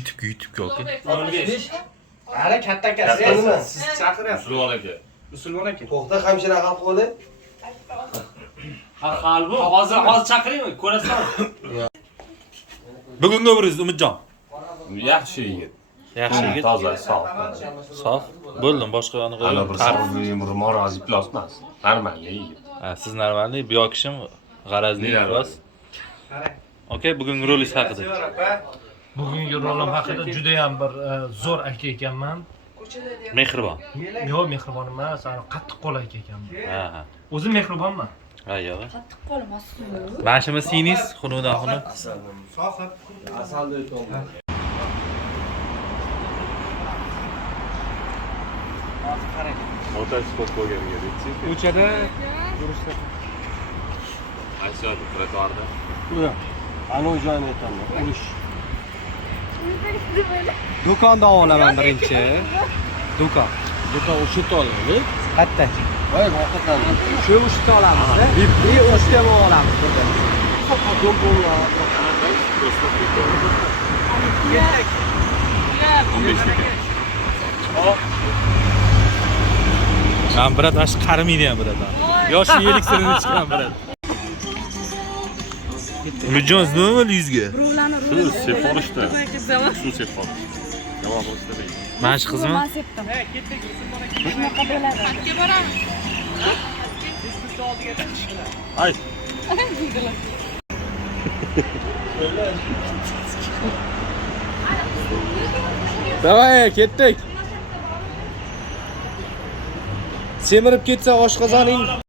YouTube'ga okey. 65. Ara katta akasi nima? Siz chaqiryapsiz. Musulmon aka. Musulmon aka. To'xta hamshira xalq qo'li. Ha, qalbi. Hozir chaqiraymi? Ko'rasan. Bugungi o'g'ringiz Umidjon. Yaxshi yigit. Yaxshi yigit. Toza, sog'. Sog'. Bo'ldim, boshqa aniq Ana bir sog' morozi plos emas. Normalniy yigit. Ha, siz normalniy, bu yoq kishim g'arazli emas. Okey, bugungi rolingiz haqida. Bugungi rolim haqida juda ham bir zo'r aka ekanman. Mehribon. Yo'q, mehribon emas, qattiq qo'l aka ekanman. Ha, ha. O'zim mehribonman. Ha, yo'q. Qattiq qolmasin. Mana shuni siyingiz, xunudan xunu. Asalda o'tolmaydi. Otasi ko'p bo'lganiga dechchi. Ko'chada yurishda. Aytsa, trotuarda. Yo'q. Ana joyni aytaman. Urush. Do'kondan olaman birinchi. Do'kon o'sha to'ladi. Qayerda? Voy, ovqatdan. Shu o'shda olamiz. Bipli o'shda ham olamiz. Ham brat ash qarimaydi ham brat. Yoshi 7 sirni chiqqan brat. Umidjon nima bo'ldi yuzga? Shu seforishda. Shu seforish. Nima bo'lsa deydi. Mana shu qizmi? Shunaqa bo'ladi. Xatga boramiz. Ay. Davay, ketdik. Semirib ketsa oshqozoning